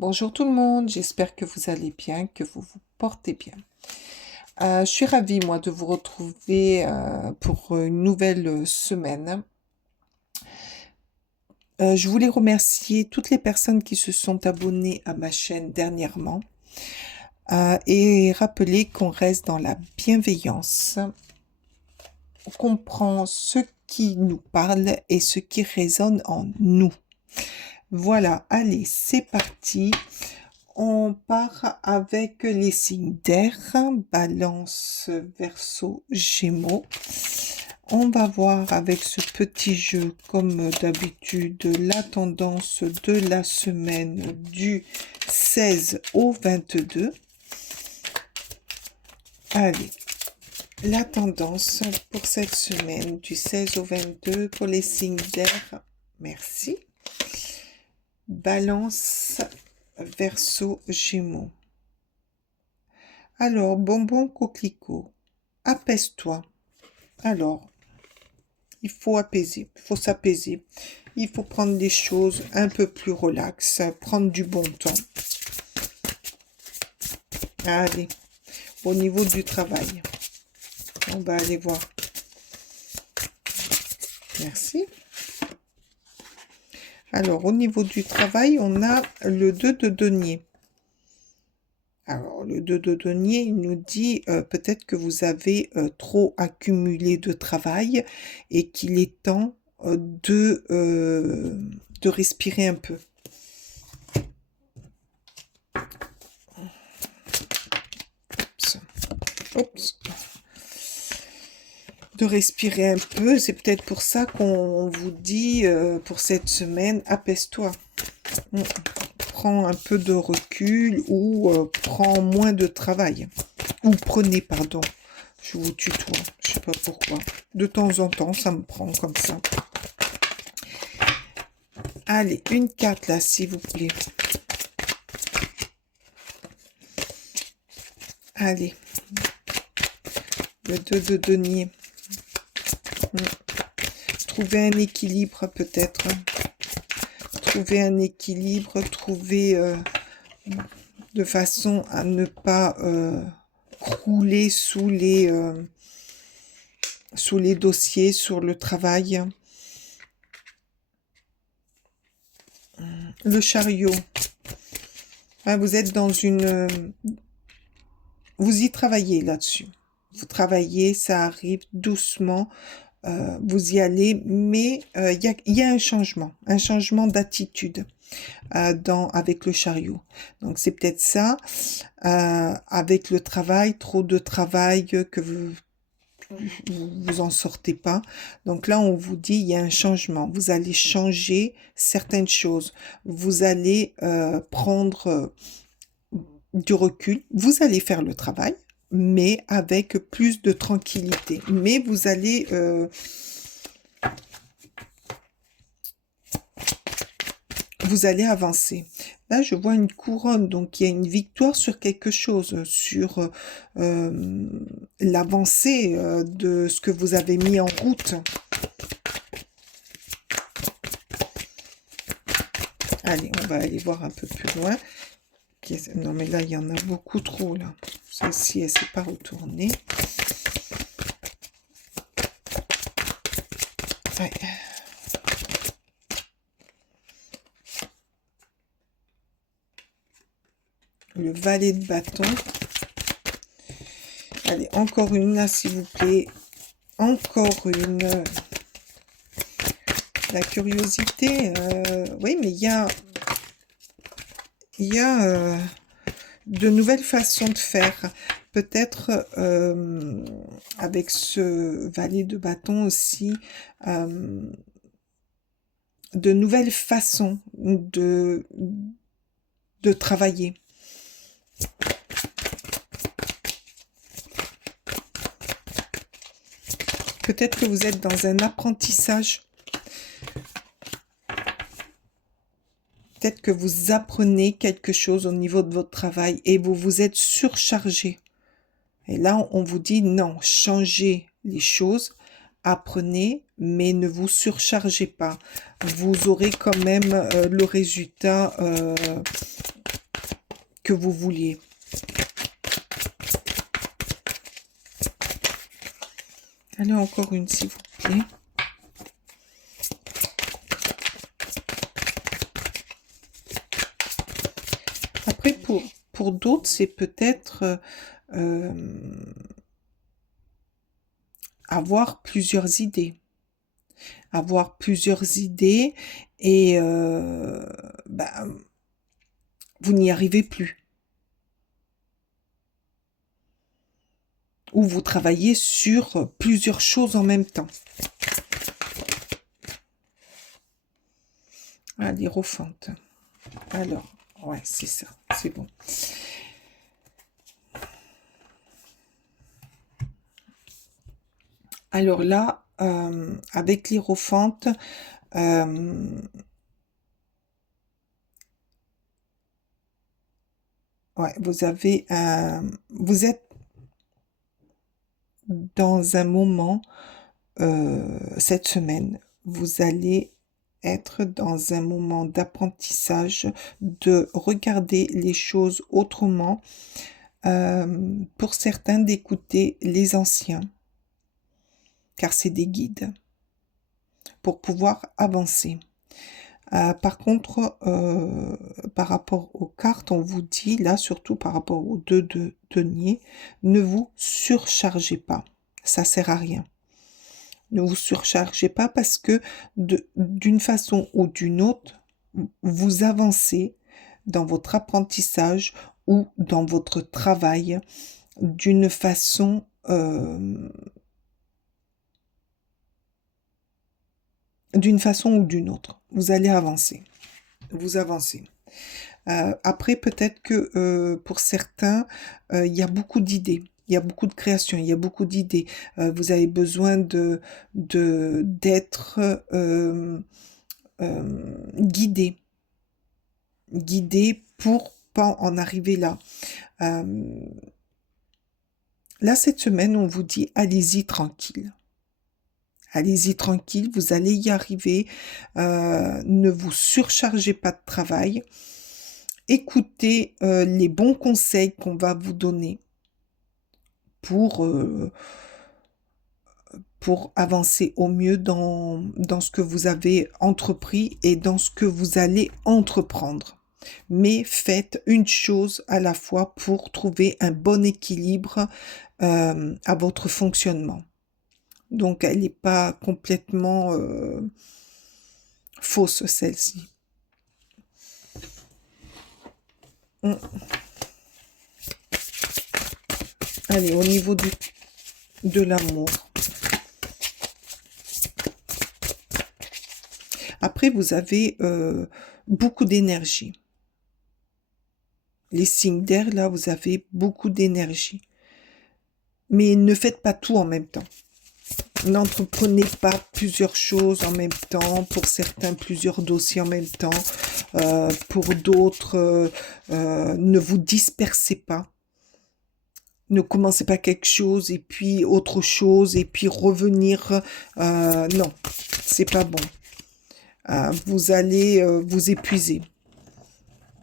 Bonjour tout le monde, j'espère que vous allez bien, que vous vous portez bien. Je suis ravie, moi, de vous retrouver pour une nouvelle semaine. Je voulais remercier toutes les personnes qui se sont abonnées à ma chaîne dernièrement et rappeler qu'on reste dans la bienveillance. On comprend ce qui nous parle et ce qui résonne en nous. Voilà, allez, c'est parti. On part avec les signes d'air, Balance, Verseau, Gémeaux. On va voir avec ce petit jeu, comme d'habitude, la tendance de la semaine du 16 au 22. Allez, la tendance pour cette semaine du 16 au 22 pour les signes d'air. Merci. Balance, Verseau, Gémeaux. Alors, bonbon coquelicot, apaise-toi. Alors, il faut apaiser, il faut s'apaiser. Il faut prendre des choses un peu plus relax, prendre du bon temps. Allez, au niveau du travail, on va aller voir. Merci. Alors, au niveau du travail, on a le 2 de denier. Alors, le 2 de denier, il nous dit peut-être que vous avez trop accumulé de travail et qu'il est temps de respirer un peu. Oups. De respirer un peu, c'est peut-être pour ça qu'on vous dit pour cette semaine, apaise-toi. Prends un peu de recul ou prends moins de travail. Ou prenez, pardon. Je vous tutoie, je sais pas pourquoi. De temps en temps, ça me prend comme ça. Allez, une carte là, s'il vous plaît. Allez. Le 2 de denier. Trouver un équilibre peut-être. Trouver un équilibre, trouver de façon à ne pas crouler sous les dossiers, sur le travail. Le chariot. Ah, vous êtes dans une... vous y travaillez là-dessus. Vous travaillez, ça arrive doucement. Vous y allez, mais il y a un changement d'attitude avec le chariot. Donc c'est peut-être ça, avec le travail, trop de travail que vous en sortez pas. Donc là, on vous dit, il y a un changement. Vous allez changer certaines choses. Vous allez prendre du recul. Vous allez faire le travail, mais avec plus de tranquillité. Mais vous allez avancer. Là, je vois une couronne, donc il y a une victoire sur quelque chose, sur l'avancée de ce que vous avez mis en route. Allez, on va aller voir un peu plus loin. Non, mais là, il y en a beaucoup trop, là. Celle-ci, elle ne s'est pas retournée. Ouais. Le valet de bâton. Allez, encore une là, s'il vous plaît. Encore une. La curiosité. Oui, mais il y a de nouvelles façons de faire. Peut-être avec ce valet de bâton aussi, de nouvelles façons de travailler. Peut-être que vous êtes dans un apprentissage. Peut-être que vous apprenez quelque chose au niveau de votre travail et vous vous êtes surchargé. Et là, on vous dit non, changez les choses, apprenez, mais ne vous surchargez pas. Vous aurez quand même le résultat que vous vouliez. Allez, encore une, s'il vous plaît. Après, pour d'autres, c'est peut-être avoir plusieurs idées. Avoir plusieurs idées et vous n'y arrivez plus. Ou vous travaillez sur plusieurs choses en même temps. Ah, l'hiérophante. Alors, ouais, c'est ça, c'est bon. Alors là, avec l'hiérophante, ouais, vous êtes dans un moment, cette semaine, vous allez être dans un moment d'apprentissage, de regarder les choses autrement, pour certains d'écouter les anciens, car c'est des guides, pour pouvoir avancer. Par contre, par rapport aux cartes, on vous dit, là, surtout par rapport aux deux de denier, ne vous surchargez pas. Ça sert à rien. Ne vous surchargez pas parce que d'une façon ou d'une autre, vous avancez dans votre apprentissage ou dans votre travail d'une façon ou d'une autre. Vous allez avancer. Vous avancez. Après, peut-être que pour certains, il y a beaucoup d'idées. Il y a beaucoup de créations, il y a beaucoup d'idées. Vous avez besoin d'être guidé. Guidé pour pas en arriver là. Là, cette semaine, on vous dit, allez-y tranquille. Allez-y tranquille, vous allez y arriver. Ne vous surchargez pas de travail. Écoutez les bons conseils qu'on va vous donner pour avancer au mieux dans ce que vous avez entrepris et dans ce que vous allez entreprendre. Mais faites une chose à la fois pour trouver un bon équilibre à votre fonctionnement. Donc, elle n'est pas complètement fausse, celle-ci. Allez, au niveau de l'amour. Après, vous avez beaucoup d'énergie. Les signes d'air, là, vous avez beaucoup d'énergie. Mais ne faites pas tout en même temps. N'entreprenez pas plusieurs choses en même temps. Pour certains, plusieurs dossiers en même temps. Pour d'autres, ne vous dispersez pas. Ne commencez pas quelque chose et puis autre chose et puis revenir. Non, c'est pas bon. Vous allez vous épuiser.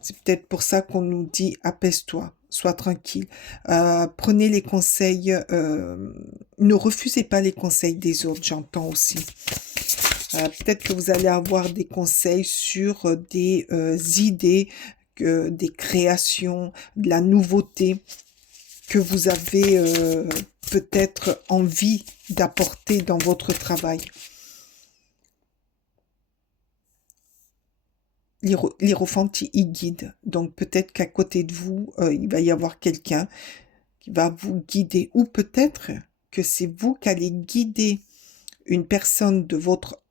C'est peut-être pour ça qu'on nous dit apaise-toi, sois tranquille. Prenez les conseils, ne refusez pas les conseils des autres, j'entends aussi. Peut-être que vous allez avoir des conseils sur des idées, des créations, de la nouveauté que vous avez peut-être envie d'apporter dans votre travail. L'hiérophante, il guide. Donc peut-être qu'à côté de vous, il va y avoir quelqu'un qui va vous guider. Ou peut-être que c'est vous qui allez guider une personne de votre,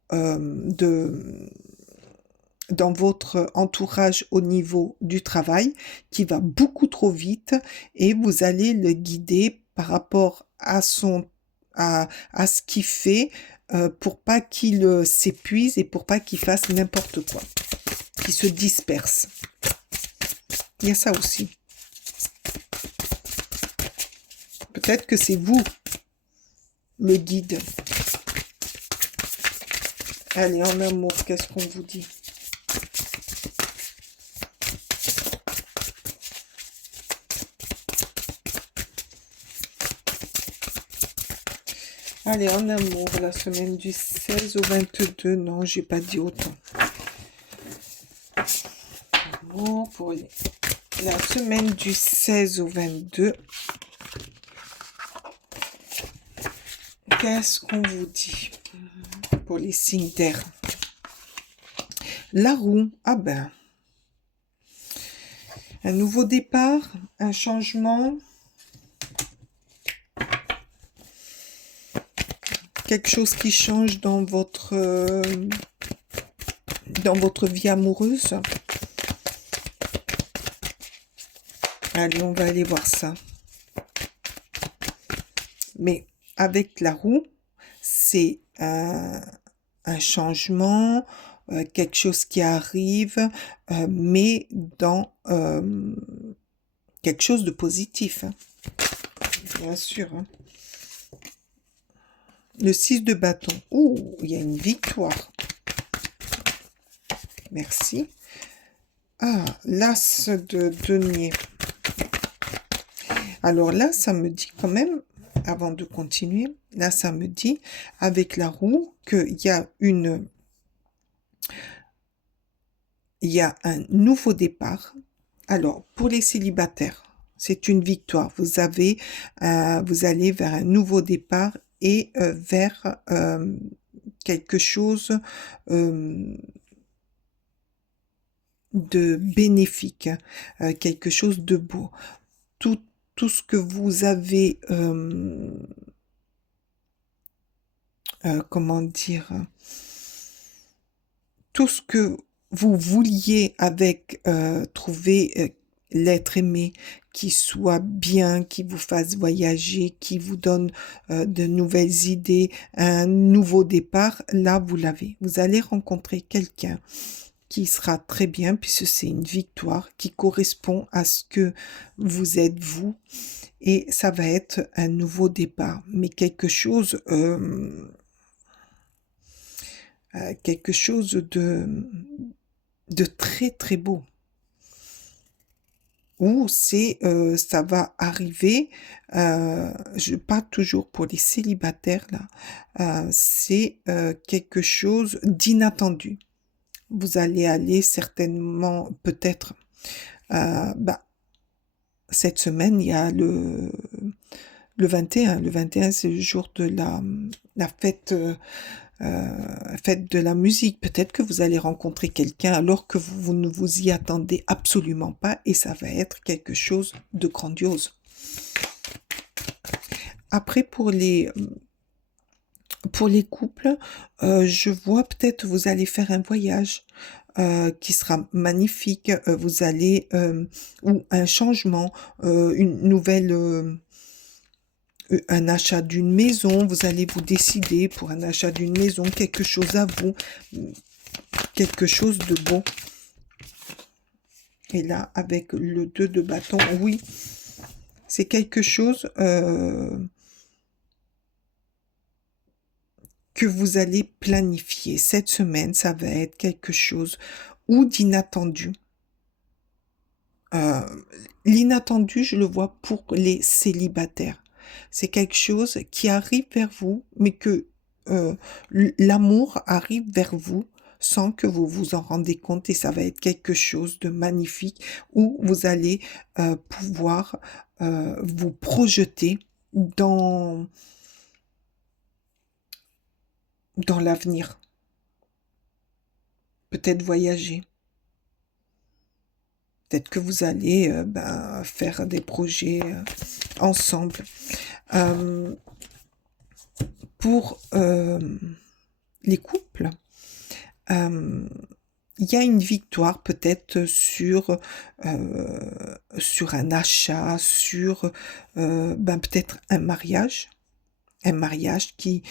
dans votre entourage au niveau du travail qui va beaucoup trop vite et vous allez le guider par rapport à à ce qu'il fait pour pas qu'il s'épuise et pour pas qu'il fasse n'importe quoi, qu'il se disperse. Il y a ça aussi. Peut-être que c'est vous le guide. Allez, en amour, qu'est-ce qu'on vous dit? Allez, en amour, la semaine du 16 au 22. Non, j'ai pas dit autant. Amour pour la semaine du 16 au 22. Qu'est-ce qu'on vous dit pour les signes d'air? La roue, ah ben, un nouveau départ, un changement, quelque chose qui change dans votre vie amoureuse. Allez, on va aller voir ça. Mais avec la roue, c'est un changement, quelque chose qui arrive, mais dans quelque chose de positif, hein. Bien sûr, hein. Le 6 de bâton. Ouh, il y a une victoire. Merci. Ah, l'as de denier. Alors là, ça me dit quand même, avant de continuer, là, ça me dit, avec la roue, qu'il y a un nouveau départ. Alors, pour les célibataires, c'est une victoire. Vous allez vers un nouveau départ et vers quelque chose de bénéfique, quelque chose de beau. Tout ce que vous avez, comment dire, tout ce que vous vouliez avec trouver l'être aimé qui soit bien, qui vous fasse voyager, qui vous donne de nouvelles idées, un nouveau départ, là vous l'avez. Vous allez rencontrer quelqu'un qui sera très bien puisque c'est une victoire qui correspond à ce que vous êtes vous et ça va être un nouveau départ, mais quelque chose de très très beau. Ou ça va arriver, je parle toujours pour les célibataires là, c'est quelque chose d'inattendu. Vous allez aller certainement, peut-être, cette semaine, il y a le 21. Le 21, c'est le jour de la fête, fête de la musique. Peut-être que vous allez rencontrer quelqu'un alors que vous ne vous y attendez absolument pas et ça va être quelque chose de grandiose. Après, pour les couples, je vois peut-être vous allez faire un voyage qui sera magnifique. Vous allez, ou un changement, une nouvelle... un achat d'une maison, vous allez vous décider pour un achat d'une maison, quelque chose à vous, quelque chose de beau. Et là, avec le 2 de bâton, oui, c'est quelque chose que vous allez planifier. Cette semaine, ça va être quelque chose ou d'inattendu. L'inattendu, je le vois pour les célibataires. C'est quelque chose qui arrive vers vous, mais que l'amour arrive vers vous sans que vous vous en rendez compte et ça va être quelque chose de magnifique où vous allez pouvoir vous projeter dans l'avenir. Peut-être voyager. Peut-être que vous allez faire des projets ensemble. Pour les couples, il y a une victoire peut-être sur un achat, sur peut-être un mariage qui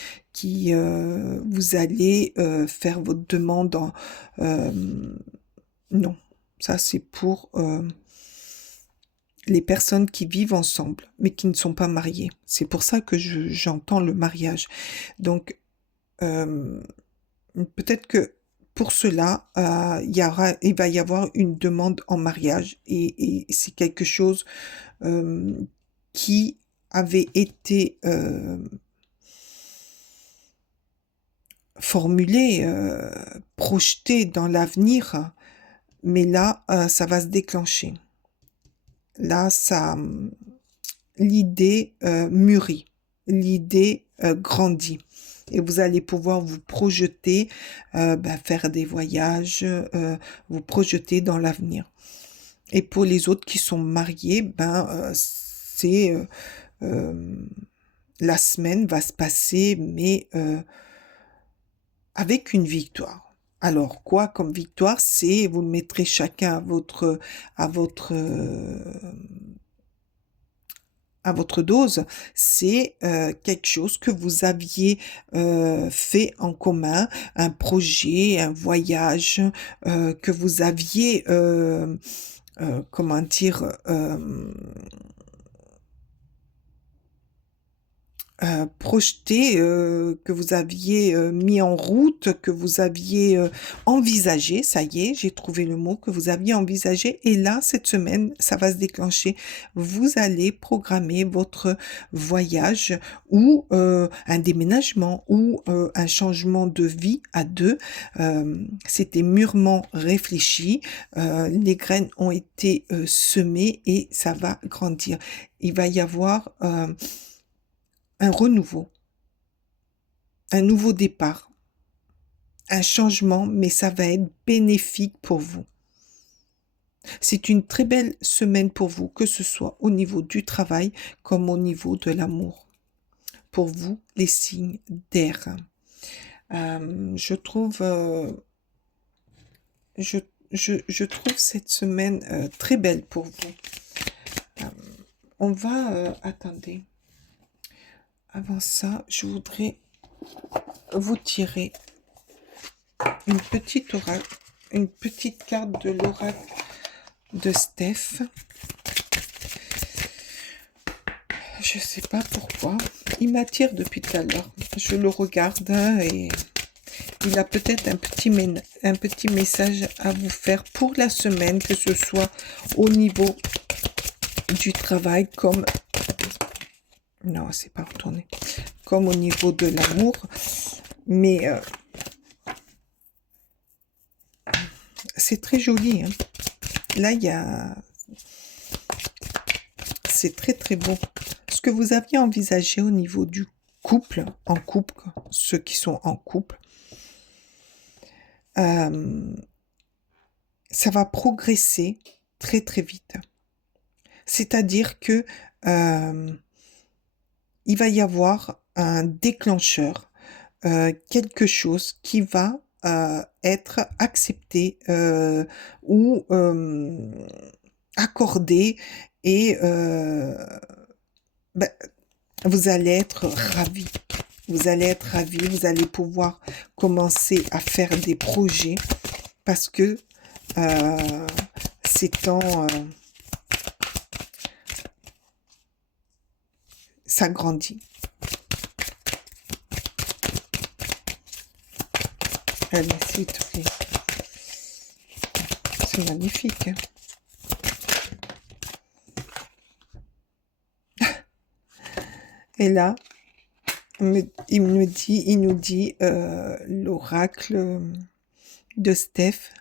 vous allez faire votre demande non, ça c'est pour les personnes qui vivent ensemble, mais qui ne sont pas mariées. C'est pour ça que j'entends le mariage. Donc, peut-être que pour cela, il va y avoir une demande en mariage et c'est quelque chose qui avait été formuler, projeter dans l'avenir, mais là, ça va se déclencher. Là, l'idée mûrit, l'idée grandit. Et vous allez pouvoir vous projeter, faire des voyages, vous projeter dans l'avenir. Et pour les autres qui sont mariés, c'est la semaine va se passer, mais avec une victoire. Alors, quoi comme victoire? C'est, vous le mettrez chacun à votre, euh, à votre dose, c'est quelque chose que vous aviez fait en commun, un projet, un voyage que vous aviez, comment dire, projeté, que vous aviez mis en route, que vous aviez envisagé, ça y est, j'ai trouvé le mot, que vous aviez envisagé, et là, cette semaine, ça va se déclencher. Vous allez programmer votre voyage ou un déménagement ou un changement de vie à deux. C'était mûrement réfléchi, les graines ont été semées et ça va grandir. Il va y avoir un renouveau, un nouveau départ, un changement, mais ça va être bénéfique pour vous. C'est une très belle semaine pour vous, que ce soit au niveau du travail comme au niveau de l'amour. Pour vous, les signes d'air. Je trouve cette semaine très belle pour vous. On va... attendez. Avant ça, je voudrais vous tirer une petite carte de l'oracle de Steph. Je sais pas pourquoi. Il m'attire depuis tout à l'heure. Je le regarde et il a peut-être un petit message à vous faire pour la semaine, que ce soit au niveau du travail comme... Non, c'est pas retourné. Comme au niveau de l'amour. Mais c'est très joli. Hein. Là, il y a... C'est très très beau. Ce que vous aviez envisagé au niveau du couple, en couple, ceux qui sont en couple, ça va progresser très très vite. C'est-à-dire que il va y avoir un déclencheur, quelque chose qui va être accepté ou accordé et vous allez être ravis. Vous allez être ravis, vous allez pouvoir commencer à faire des projets parce que c'est en... ça grandit. Allez, s'il te plaît. C'est magnifique. Hein. Et là, il nous dit l'oracle de Steph,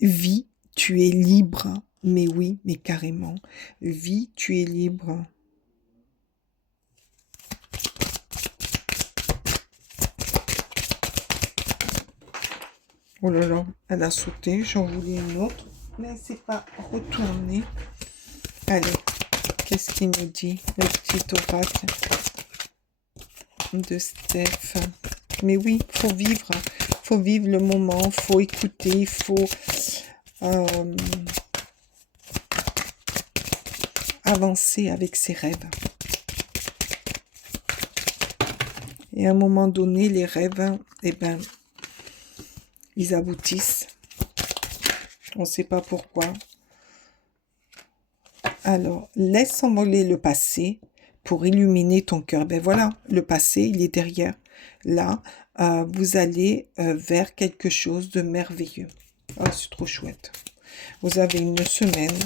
vie, tu es libre. Mais oui, mais carrément. Vie, tu es libre. Oh là là, elle a sauté, j'en voulais une autre, mais elle ne s'est pas retournée. Allez, qu'est-ce qu'il nous dit, le petit oracle de Steph? Mais oui, faut vivre le moment, faut écouter, il faut avancer avec ses rêves. Et à un moment donné, les rêves, eh ben, ils aboutissent. On ne sait pas pourquoi. Alors, laisse s'envoler le passé pour illuminer ton cœur. Ben voilà, le passé, il est derrière. Là, vous allez vers quelque chose de merveilleux. Oh, c'est trop chouette. Vous avez une semaine.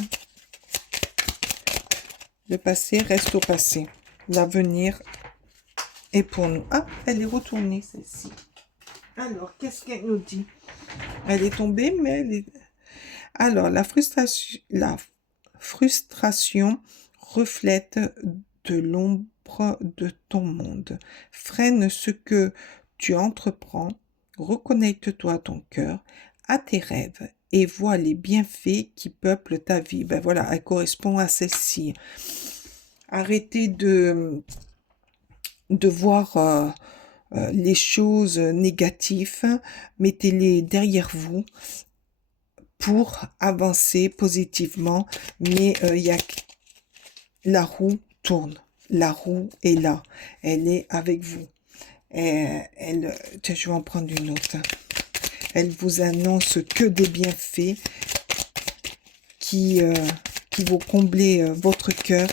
Le passé reste au passé. L'avenir est pour nous. Ah, elle est retournée, celle-ci. Alors, qu'est-ce qu'elle nous dit? Elle est tombée, mais elle est... Alors, la frustration reflète de l'ombre de ton monde. Freine ce que tu entreprends, reconnecte-toi à ton cœur, à tes rêves et vois les bienfaits qui peuplent ta vie. Ben voilà, elle correspond à celle-ci. Arrêtez de voir les choses négatives, mettez-les derrière vous pour avancer positivement, mais la roue tourne, la roue est là, elle est avec vous. Tiens, je vais en prendre une autre. Elle vous annonce que des bienfaits qui vont combler votre cœur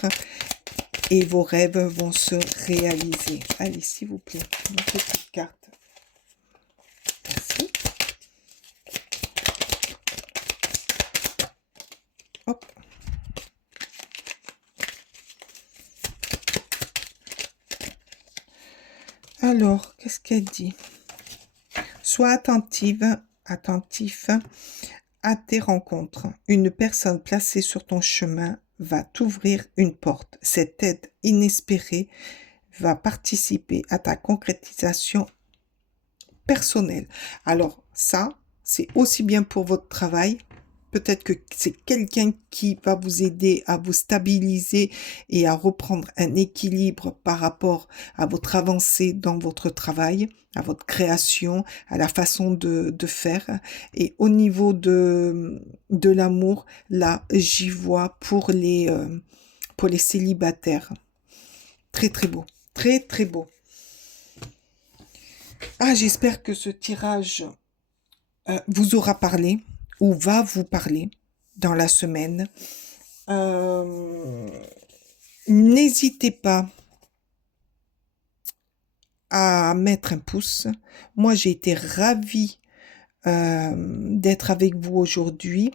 et vos rêves vont se réaliser. Allez, s'il vous plaît, une petite carte. Merci. Hop. Alors, qu'est-ce qu'elle dit? Sois attentif à tes rencontres. Une personne placée sur ton chemin va t'ouvrir une porte. Cette aide inespérée va participer à ta concrétisation personnelle. Alors ça, c'est aussi bien pour votre travail. Peut-être que c'est quelqu'un qui va vous aider à vous stabiliser et à reprendre un équilibre par rapport à votre avancée dans votre travail, à votre création, à la façon de faire. Et au niveau de l'amour, là, j'y vois pour les célibataires. Très, très beau. Très, très beau. Ah, j'espère que ce tirage vous aura parlé ou va vous parler dans la semaine. N'hésitez pas à mettre un pouce. Moi, j'ai été ravie d'être avec vous aujourd'hui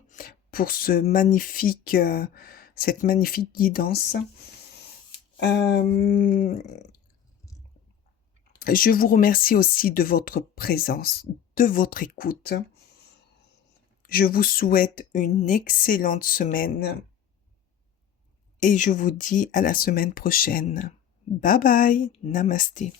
pour cette magnifique guidance. Je vous remercie aussi de votre présence, de votre écoute. Je vous souhaite une excellente semaine et je vous dis à la semaine prochaine. Bye bye, namasté.